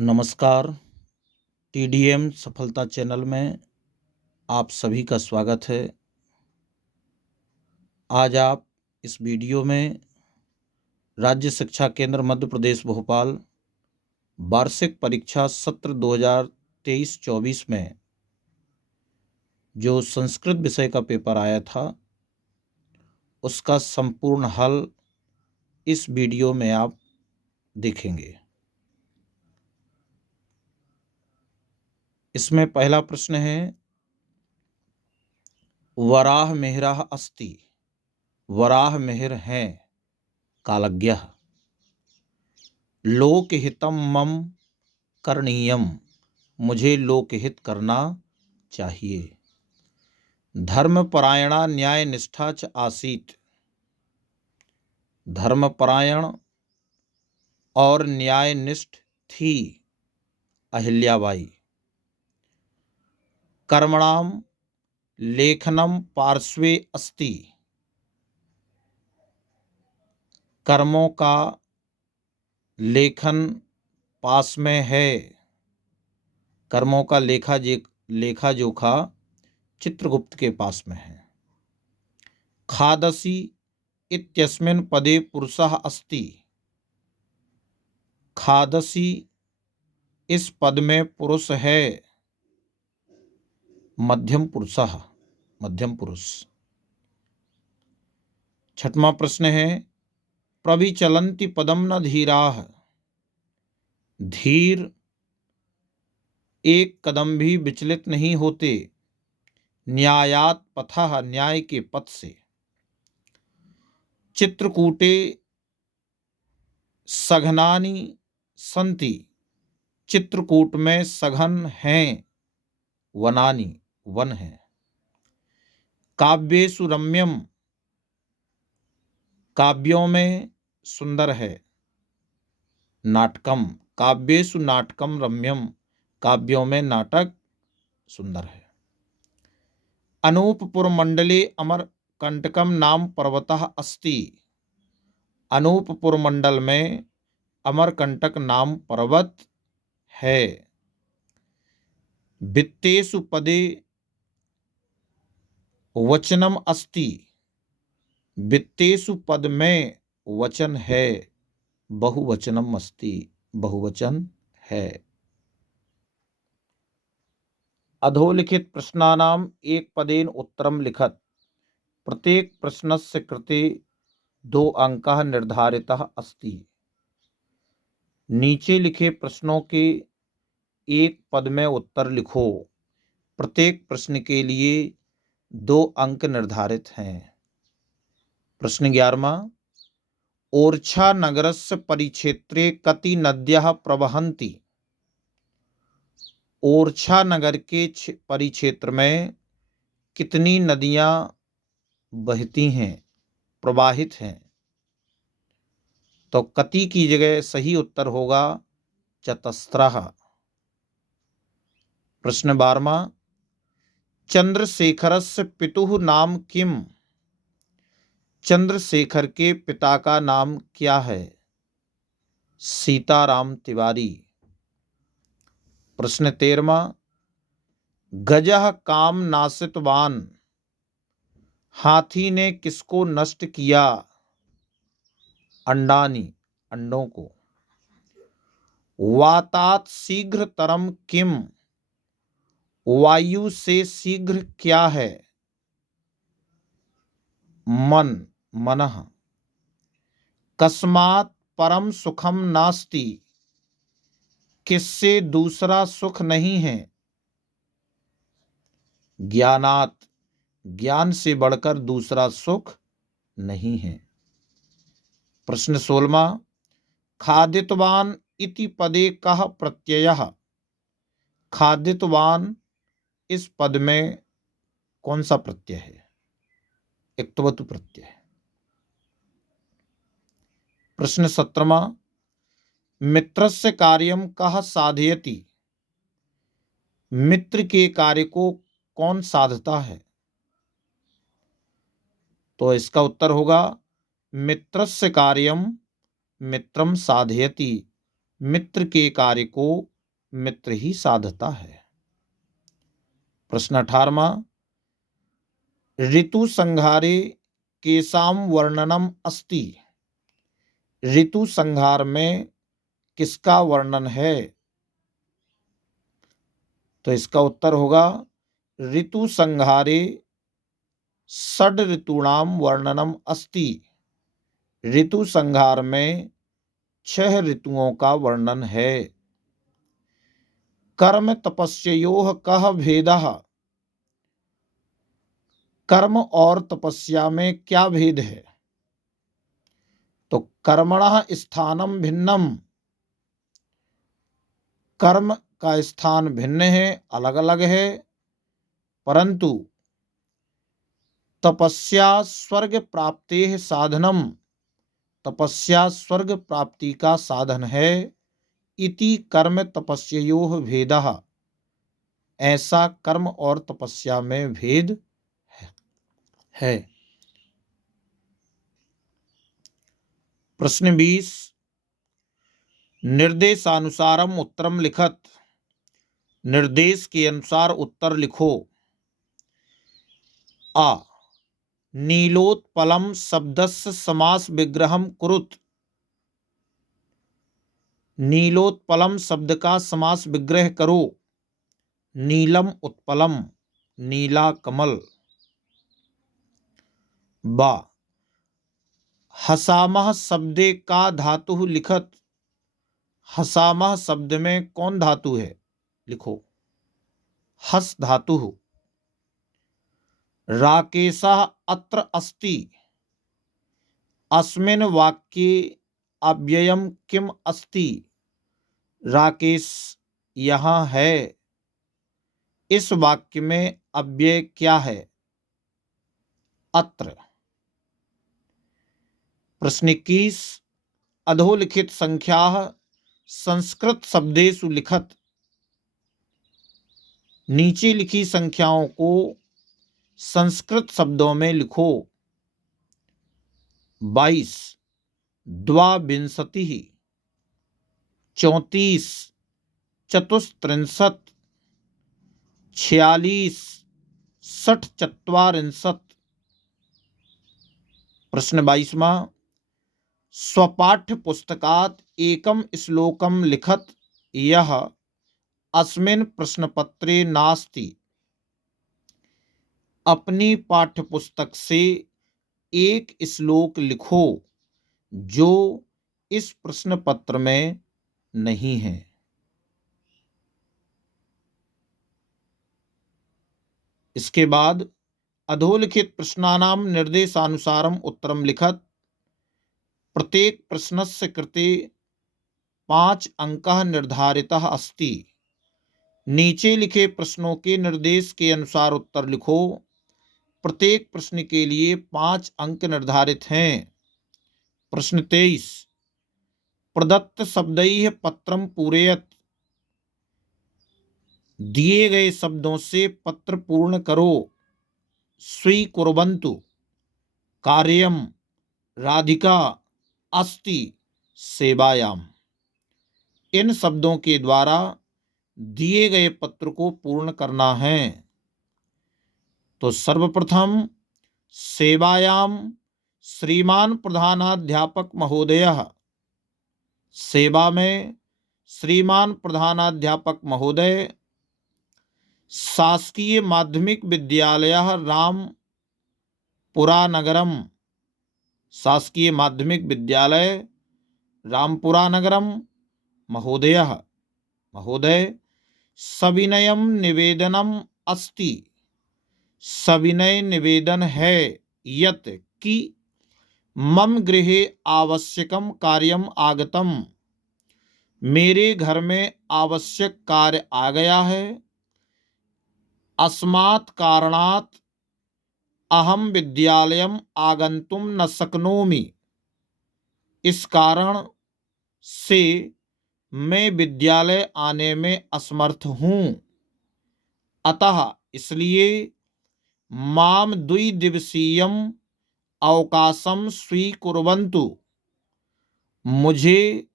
नमस्कार। टीडीएम सफलता चैनल में आप सभी का स्वागत है। आज आप इस वीडियो में राज्य शिक्षा केंद्र मध्य प्रदेश भोपाल वार्षिक परीक्षा सत्र 2023-24 में जो संस्कृत विषय का पेपर आया था उसका संपूर्ण हल इस वीडियो में आप देखेंगे। इसमें पहला प्रश्न है, वराह मिहिरः अस्ति, वराह मिहिर हैं कालज्ञः, लोकहितम मम करणीयम, मुझे लोकहित करना चाहिए। धर्मपरायणा न्याय निष्ठा च आसीत, धर्मपरायण और न्यायनिष्ठ थी अहिल्याबाई। कर्मणाम लेखनम पार्श्वे अस्ति, कर्मों का लेखन पास में है, कर्मों का लेखा जोखा चित्रगुप्त के पास में है। खादसी इत्यस्मिन् पदे पुरुषः अस्ति, खादसी इस पद में पुरुष है, मध्यम पुरुषः, मध्यम पुरुष। छठवां प्रश्न है, प्रविचलन्ति पदम न धीराः, धीर एक कदम भी विचलित नहीं होते, न्यायात पथः, न्याय के पथ से। चित्रकूटे सघनानि सन्ति, चित्रकूट में सघन हैं, वनानि वन हैं। काव्येषु रम्यम, काव्यों में सुंदर है, नाटकम, काव्येषु नाटकम रम्यम, काव्यों में नाटक सुंदर है। अनूपपुर मंडले अमरकंटकम नाम पर्वतः अस्ति, अनूपपुर मंडल में अमरकंटक नाम पर्वत है। वित्तेषु पदे वचनम अस्ति, वित्तेषु पद में वचन है, बहुवचनम अस्ति, बहुवचन है। अधोलिखित प्रश्नानाम एक पदेन उत्तरम लिखत, प्रत्येक प्रश्नस्य कृते 2 अंकः निर्धारितः अस्ति। नीचे लिखे प्रश्नों के एक पद में उत्तर लिखो, प्रत्येक प्रश्न के लिए 2 अंक निर्धारित हैं। प्रश्न 11वां, ओरछा नगरस्य परिक्षेत्रे कति नद्यः प्रवहन्ति, ओरछा नगर के परिक्षेत्र में कितनी नदियां बहती हैं, प्रवाहित हैं। तो कति की जगह सही उत्तर होगा चतस्रः। प्रश्न 12वां, चंद्रशेखरस्य पितुः नाम किम, चंद्रशेखर के पिता का नाम क्या है, सीताराम तिवारी। प्रश्न 13वां, गजः काम नासितवान, हाथी ने किसको नष्ट किया, अंडानी, अंडों को। वातात शीघ्रतरम किम, वायु से शीघ्र क्या है, मन, मनः। कस्मात् परम सुखम नास्ति, किससे दूसरा सुख नहीं है, ज्ञानात, ज्ञान से बढ़कर दूसरा सुख नहीं है। प्रश्न 16वां, खादितवान इति पदे कः प्रत्ययः, खादितवान इस पद में कौन सा प्रत्यय है, इक्तवतु प्रत्यय। प्रश्न 17वां, मित्रस्य कार्यम कः साधयति, मित्र के कार्य को कौन साधता है। तो इसका उत्तर होगा मित्रस्य कार्यम मित्रम साधयति, मित्र के कार्य को मित्र ही साधता है। प्रश्न 18वां, ऋतु संहारे केसाम वर्णनम अस्ति। ऋतु संहार में किसका वर्णन है? तो इसका उत्तर होगा ऋतु संहारे षड ऋतूणाम वर्णनम अस्ति। ऋतु संहार में 6 ऋतुओं का वर्णन है। कर्म तपस्योः कः भेदः। कर्म और तपस्या में क्या भेद है? तो कर्मणः स्थानम भिन्नम। कर्म का स्थान भिन्न है, अलग अलग है, परंतु तपस्या स्वर्ग प्राप्ति साधनम। तपस्या स्वर्ग प्राप्ति का साधन है। इति कर्म तपस्योः भेदः। ऐसा कर्म और तपस्या में भेद है। प्रश्न 20, निर्देशानुसारम उत्तरम लिखत। निर्देश के अनुसार उत्तर लिखो। आ, नीलोत्पलम शब्दस्य समास विग्रहम कुरुत। नीलोत्पलम शब्द का समास विग्रह करो। नीलम उत्पलम, नीला कमल। बा, हसामह शब्दे का धातु लिखत। हसामह शब्द में कौन धातु है? लिखो। हस धातु। राकेशः अत्र अस्ति। अस्मिन् वाक्ये अव्ययम किम अस्ति। राकेश यहाँ है। इस वाक्य में अव्यय क्या है? अत्र। प्रश्न 21, अधोलिखित संख्याः संस्कृत शब्देषु लिखत। नीचे लिखी संख्याओं को संस्कृत शब्दों में लिखो। 22, द्वाविंशतिः, 34, चतुस्त्रिंशत्, 46, षट्चत्वारिंशत्। प्रश्न 22वां, स्वपाठ्य पुस्तकात् एकम श्लोकम लिखत। यह अस्मिन् प्रश्नपत्रे नास्ति। अपनी पाठ्य पुस्तक से एक श्लोक लिखो जो इस प्रश्न पत्र में नहीं है। इसके बाद अधोलिखित प्रश्नानाम निर्देशानुसारम उत्तरम लिखत। प्रत्येक प्रश्नस्य कृते 5 अंकः निर्धारितः अस्ति। नीचे लिखे प्रश्नों के निर्देश के अनुसार उत्तर लिखो। प्रत्येक प्रश्न के लिए 5 अंक निर्धारित हैं। प्रश्न 23, प्रदत्त शब्दैः पत्रम पूरयत। दिए गए शब्दों से पत्र पूर्ण करो। स्वीकुर्वन्तु, कार्यम, राधिका, अस्ति, सेवायाम। इन शब्दों के द्वारा दिए गए पत्र को पूर्ण करना है। तो सर्वप्रथम सेवायाम श्रीमान प्रधानाध्यापक महोदयः। सेवा में श्रीमान प्रधानाध्यापक महोदय। शासकीय माध्यमिक विद्यालयः रामपुरा नगरम। शासकीय माध्यमिक विद्यालय रामपुरा नगरम। महोदयः, महोदय। सविनयम निवेदनम अस्ति। सविनय निवेदन है यत् कि मम गृहे आवश्यकम कार्यम आगतम। मेरे घर में आवश्यक कार्य आ गया है। अस्मात् कारणात् अहम विद्यालयम आगन्तुम न शक्नोमि। इस कारण से मैं विद्यालय आने में असमर्थ हूँ। अतः इसलिए माम द्विदिवसीयम अवकाशम स्वीकुर्वन्तु। मुझे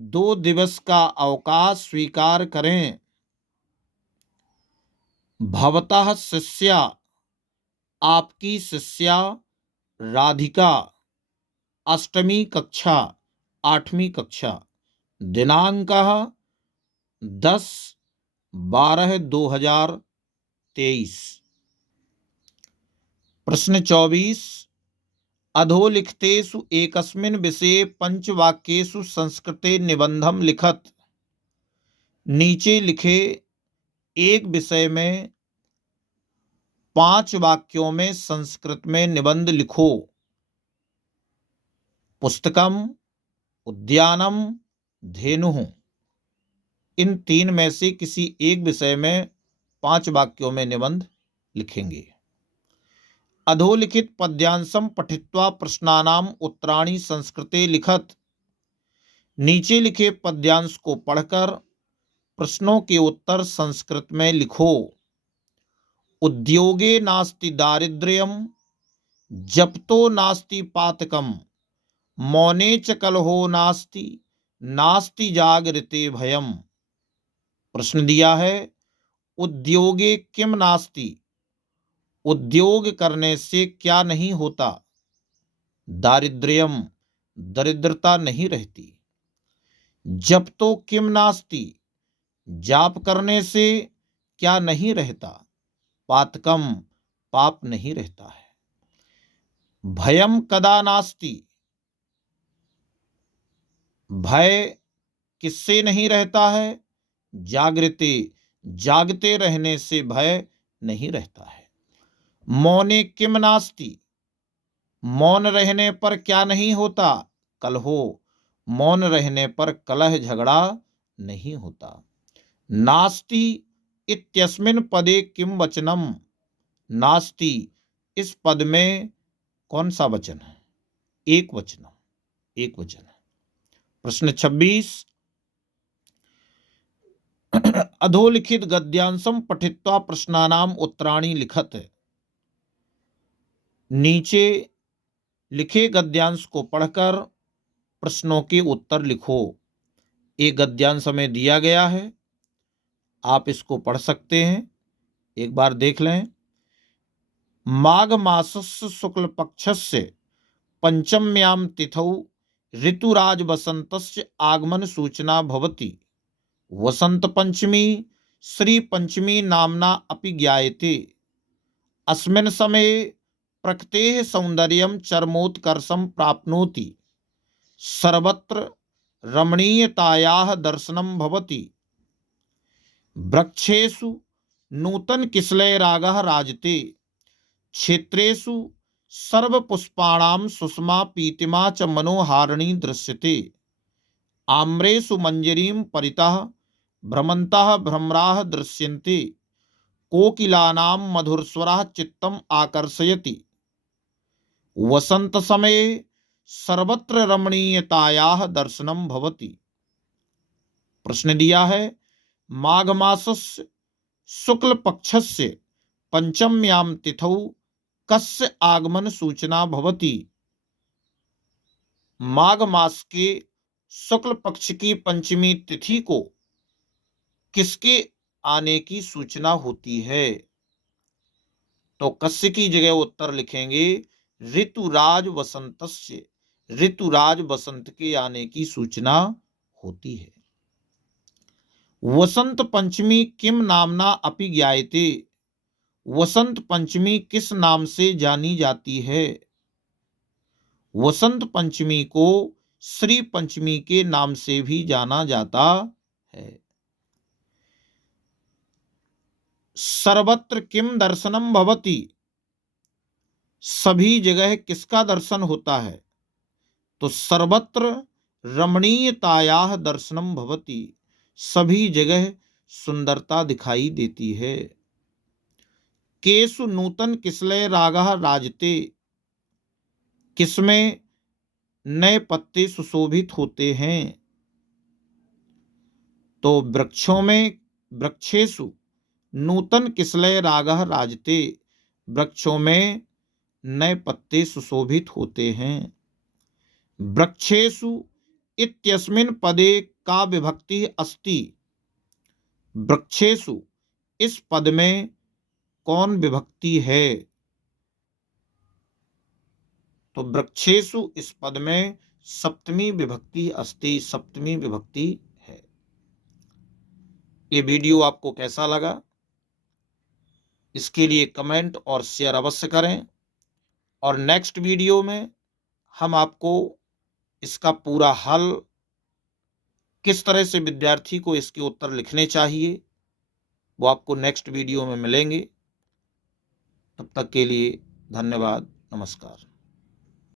2 दिवस का अवकाश स्वीकार करें। भवतः शिष्या, आपकी शिष्या राधिका, अष्टमी कक्षा, 8वीं कक्षा। दिनांकः 10/12/2023। प्रश्न 24। अधोलिखितेषु एकस्मिन् विषये पंचवाक्येषु संस्कृते निबंधं लिखत। नीचे लिखे एक विषय में 5 वाक्यों में संस्कृत में निबंध लिखो। पुस्तकम, उद्यानम, धेनुः। इन 3 में से किसी एक विषय में 5 वाक्यों में निबंध लिखेंगे। अधोलिखित पद्यांशम पठित्वा प्रश्नानाम उत्तराणि संस्कृते लिखत। नीचे लिखे पद्यांश को पढ़कर प्रश्नों के उत्तर संस्कृत में लिखो। उद्योगे नास्ति दारिद्र्यम, जपतो नास्ति पातकम, मौने च कलहो नास्ति, नास्ति जागृते भयम। प्रश्न दिया है, उद्योगे किम नास्ति, उद्योग करने से क्या नहीं होता। दारिद्र्यम, दरिद्रता नहीं रहती। जपतो किम नास्ति, जाप करने से क्या नहीं रहता। पातकम, पाप नहीं रहता है। भयम कदा नास्ति, भय किससे नहीं रहता है। जागृते, जागते रहने से भय नहीं रहता है। मौने किम नास्ति, मौन रहने पर क्या नहीं होता। कलहो, मौन रहने पर कलह झगड़ा नहीं होता। नास्ति इत्यस्मिन् पदे किम वचनम, नास्ति इस पद में कौन सा वचन है। एक वचन, एक वचन है। प्रश्न 26। अधोलिखित गद्यांशम पठित्वा प्रश्नानाम उत्तराणि लिखत। नीचे लिखे गद्यांश को पढ़कर प्रश्नों के उत्तर लिखो। एक गद्यांश हमें दिया गया है, आप इसको पढ़ सकते हैं। एक बार देख लें। माघ मासस्य शुक्ल पक्षस्य पंचम्यां तिथौ ऋतुराज वसंतस्य आगमन सूचना भवति। वसंत पंचमी श्री पंचमी नामना अपि ज्ञायते। अस्मिन् समये प्रकृतेः सौंदर्यं चरमोत्कर्षं प्राप्नोति। सर्वत्र रमणीयतायाः दर्शनं भवति। वृक्षेषु नूतन किसलयरागः राजते। क्षेत्रेषु सर्वपुष्पाणां सुषमा पीतिमा च मनोहारिणी दृश्यते। आम्रेषु मंजरीं परितः भ्रमन्तः भ्रमराः दृश्यन्ते। कोकिलानां मधुरस्वरः चित्तम् आकर्षयति। वसंत समये सर्वत्र रमणीयतायाः दर्शनं भवति। प्रश्न दिया है, माघ मासस्य शुक्ल पक्षस्य पंचम्यां तिथौ कस्य आगमन सूचना भवति। माघ मास के शुक्ल पक्ष की पंचमी तिथि को किसके आने की सूचना होती है। तो कस्य की जगह उत्तर लिखेंगे ऋतुराज वसंतस्य। ऋतुराज वसंत के आने की सूचना होती है। वसंत पंचमी किम नामना अपि ज्ञायते। वसंत पंचमी किस नाम से जानी जाती है। वसंत पंचमी को श्री पंचमी के नाम से भी जाना जाता है। सर्वत्र किम दर्शनम भवति, सभी जगह किसका दर्शन होता है। तो सर्वत्र रमणीयतायाः दर्शनम भवति, सभी जगह सुंदरता दिखाई देती है। केषु नूतन किसलय रागः राजते, किसमें नए पत्ते सुशोभित होते हैं। तो वृक्षों में, वृक्षेषु नूतन किसलय रागः राजते, वृक्षों में नए पत्ते सुशोभित होते हैं। वृक्षेषु इत्यस्मिन् पदे का विभक्ति अस्ति। वृक्षेषु इस पद में कौन विभक्ति है? तो वृक्षेषु इस पद में सप्तमी विभक्ति अस्ति, सप्तमी विभक्ति है। ये वीडियो आपको कैसा लगा, इसके लिए कमेंट और शेयर अवश्य करें, और नेक्स्ट वीडियो में हम आपको इसका पूरा हल, किस तरह से विद्यार्थी को इसके उत्तर लिखने चाहिए, वो आपको नेक्स्ट वीडियो में मिलेंगे। तब तक के लिए धन्यवाद, नमस्कार।